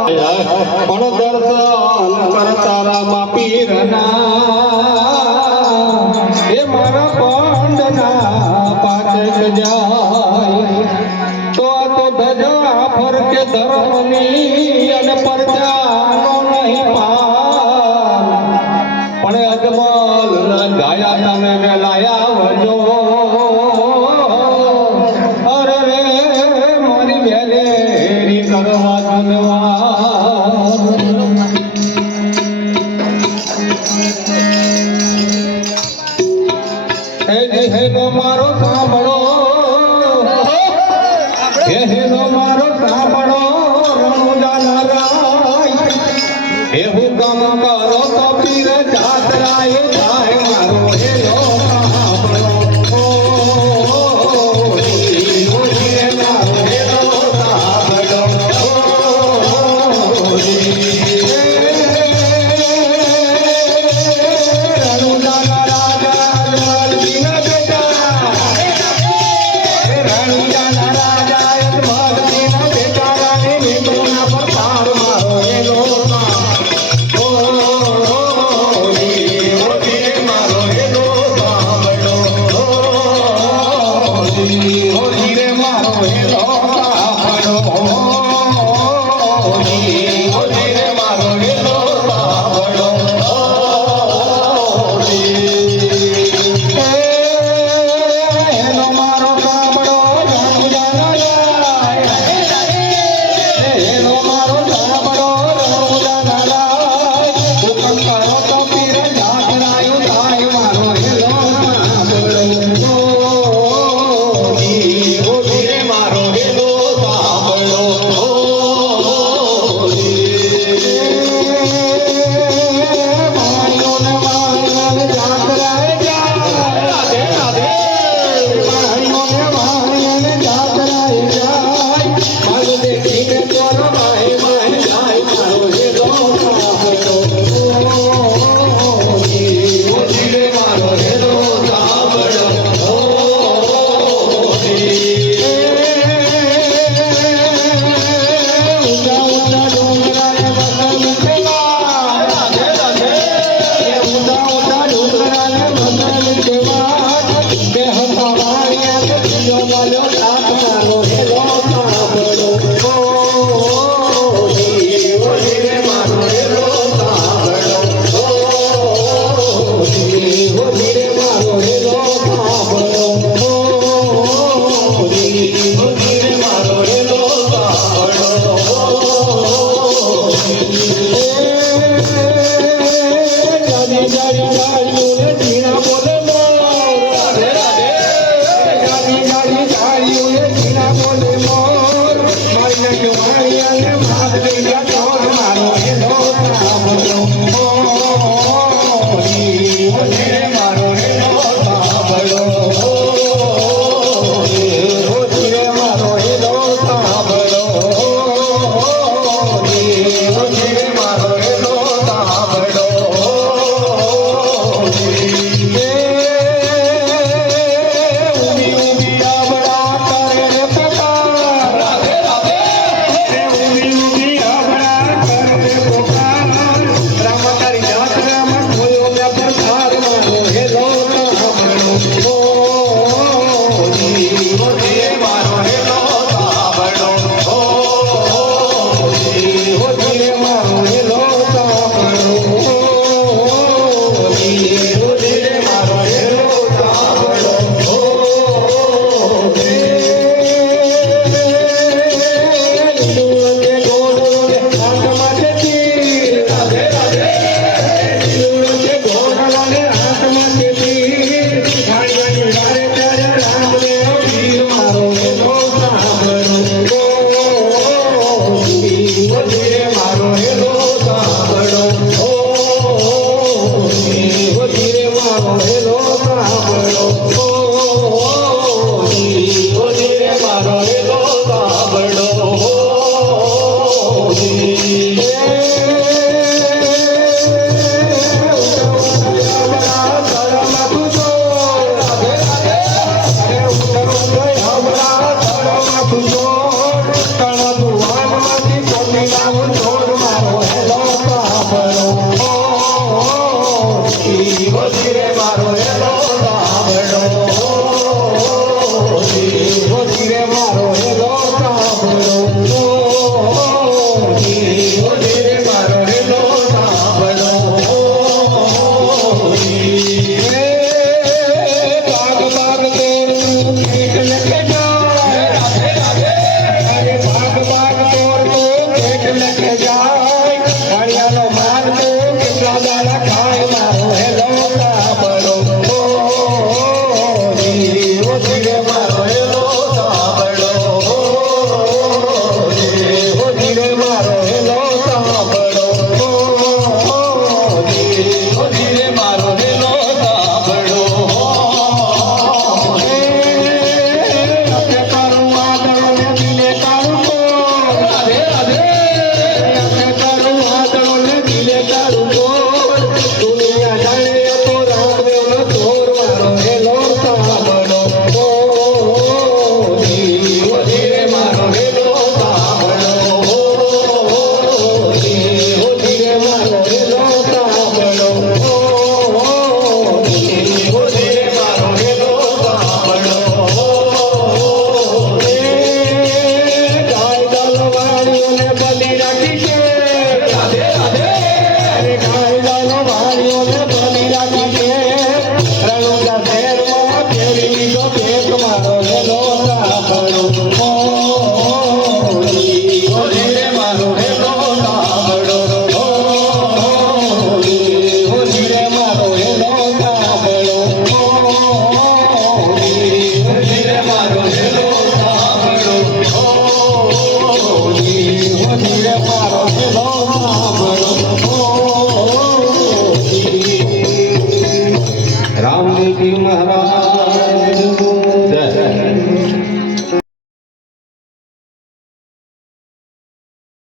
પણ દર્શન કરતા રામા પીરના એ મારા પંડના પાછળ જાય તો આ તો ધજા ફરકે ધર્મની અને પરજાનો નહીં પાર પણ અજમલ ગાયા તમે વેલાયા વજો અરે રે મારી વેલેરી કરવા ધનવા હેલો મારો સાંભળો હેલો મારો સાંભળો રણુજા નારાય એ હુકમ કરો તો પીર જાતરાય થાય મારો હેલો સાંભળો Oh, લખે જાય કાળિયાનો માર તો કેટલા દાડા ખાય મારો હેલો સાંભળો ધીરે મારો હેલો સાંભળો ધીરે મારો હેલો સાંભળો ધીરે મારો હેલો સાંભળો તારું આદળ ને દિલે તારું રાધે રાધે તારું આદળ ને દિલે તારું બોલ દુનિયા જાણે તો રામદેવનો ચોર મારો હેલો સાંભળો ધીરે મારો હેલો સાંભળો ધીરે મારો હેલો સાંભળો ધીરે મારો હેલો સાંભળો ગાય દલવાળીઓને બલી રાખી છે રાધે રાધે ગાય દલવાળીઓને બલી રાખી છે રણુજા શહેરમાં ફેરી લીધો ભેટ મારો હેલો સાંભળો ધીરે મારો હેલો સાંભળો ધીરે મારો હેલો સાંભળો ધીરે મારો હેલો સાંભળો ધીરે મારો હેલો સાંભળો રામદેવજી મહારાજ